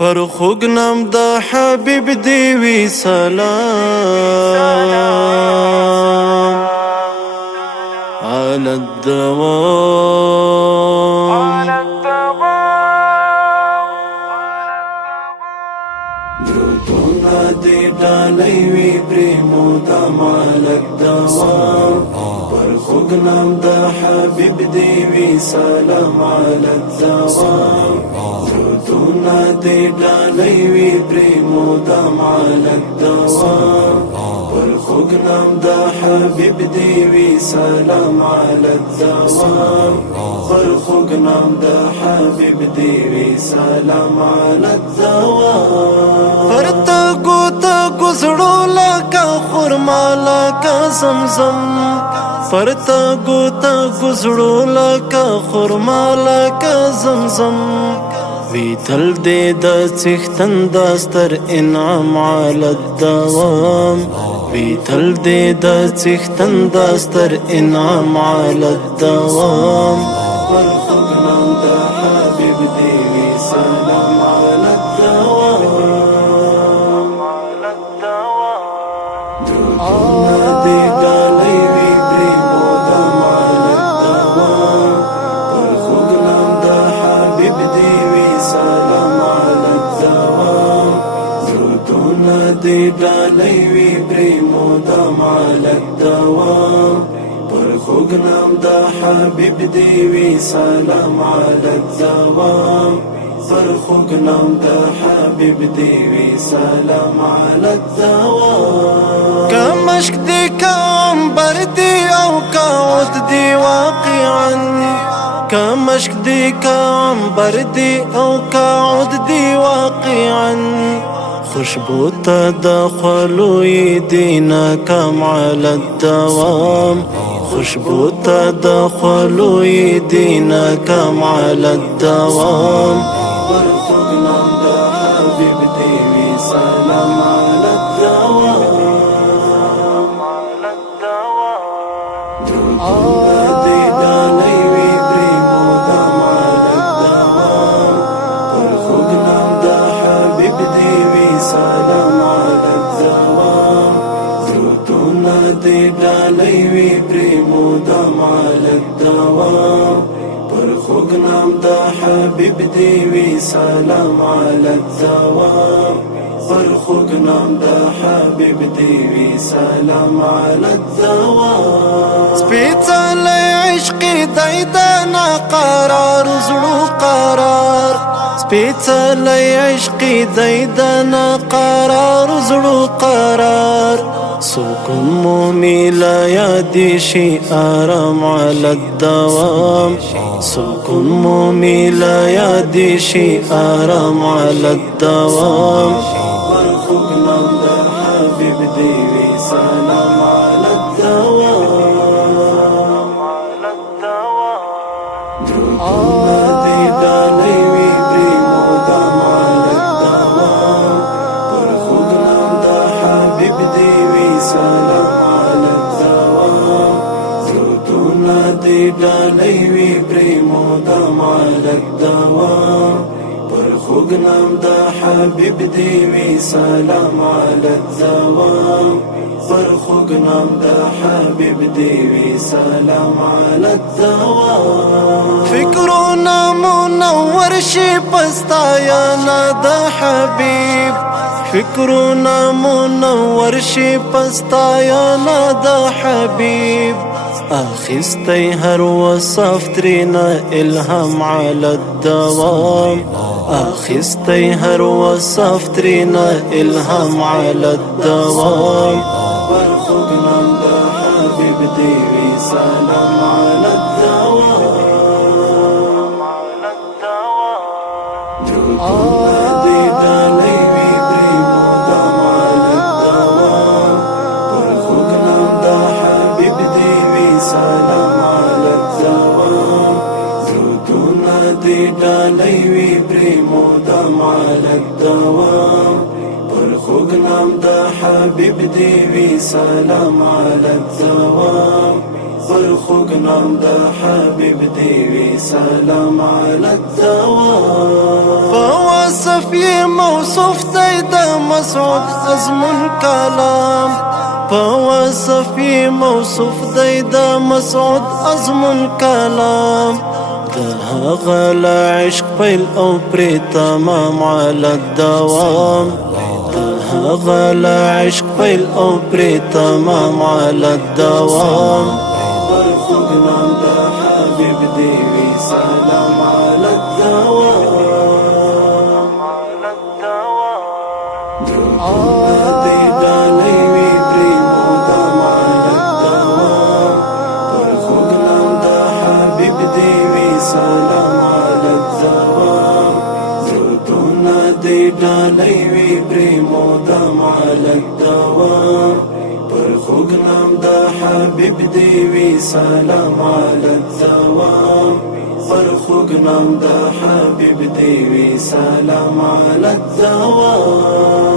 پر خوږ نام د حبیب دی وی سلام علی الدوام درودونه دی ډالۍ وی پرېمو دام علی الدوام پر خوږ نام د حبیب دی وی سلام علی الدوام درودونه دی ډالۍ وی پرېمو دام علی الدوام پر خوږ نام د حبیب دی وی سلام علی الدوام پر خوږ نام د حبیب دی وی سلام علی الدوام پر تګو تګو زړو لکه خرما لکه زمزم پر تګو تګو زړو لکه خرما لکه زمزم وی تل دې د څښتن د ستر انعام علی الدوام وی تل دې د څښتن د ستر انعام علی الدوام پر خوږ نام د حبیب دی وی سلام علی الدوام درودونه دې ډالۍ وی پرېمو دام علی الدوام پر خوږ نام د حبیب دی وی سلام علی الدوام درودونه دې ډالۍ وی پرېمو دام علی الدوام پر خوږ نام د حبیب دی وی سلام علی الدوام پر خوږ نام د حبیب دی وی سلام علی الدوام که مشک دی که عنبر دی او که عود دی واقعا که مشک دی که عنبر دی او که عود دی واقعا خوشبو تا د خلوی دینا کم علی الدوام خوشبو تا د خلوی دینا کم علی الدوام پر خوږ نام د حبیب دی وی سلام علی الدوام درودونه دې ډالۍ وی پرېمو دام علی الدوام پر خوږ نام د حبیب دی وی سلام علی الدوام درودونه دې ډالۍ وی پرېمو دام علی الدوام پر خوږ نام د حبیب دی وی سلام علی الدوام پر خوږ نام د حبیب دی وی سلام علی الدوام سپېڅلی عشق دی د ناقرار زړو قرار سپېڅلی عشق دی د ناقرار زړو قرار سکون مومی لا یادی شي آرام علی الدوام سکون مومی لا یادی شي آرام علی الدوام پر خوږ نام د حبیب دی وی سلام علی الدوام درودونه دې ډالۍ وی پرېمو دام علی الدوام پر خوږ نام د حبیب دی وی سلام علی الدوام درودونه دې ډالۍ وی پرېمو دام علی الدوام پر خوږ نام د حبیب دی وی سلام علی الدوام پر خوږ نام د حبیب دی وی سلام علی الدوام فکرونه منور شي پستایانه د حبیب فکرونه منور شي پستایانه د حبیب اخستی هر وصف ترینا الهام علی الدوام اخستی هر وصف ترینا الهام علی الدوام پر خوږ نام د حبیب دی وی سلام علی الدوام درودونه دې ډالۍ وی پرېمو دام علی الدوام پر خوږ نام د حبیب دی وی سلام علی الدوام درودونه دې ډالۍ وی پرېمو دام علی الدوام پر خوږ نام د حبیب دی وی سلام علی الدوام پر خوږ نام د حبیب دی وی سلام علی الدوام صفی موصوف دی د مسعود عظم الکلام صفی موصوف دی د مسعود عظم الکلام هغه عشق پیل او پری تمام علی الدوام هغه عشق پیل او پری تمام علی الدوام پر خوږ نام د حبیب دی وی سلام علی الدوام درودونه دی ډالۍ وی پری مدام علی الدوام پر خوږ نام د حبیب دی وی سلام علی الدوام درودونه دی ډالۍ وی پری مدام علی الدوام پر خوږ نام د حبیب دی وی سلام علی الدوام پر خوږ نام د حبیب دی وی سلام علی الدوام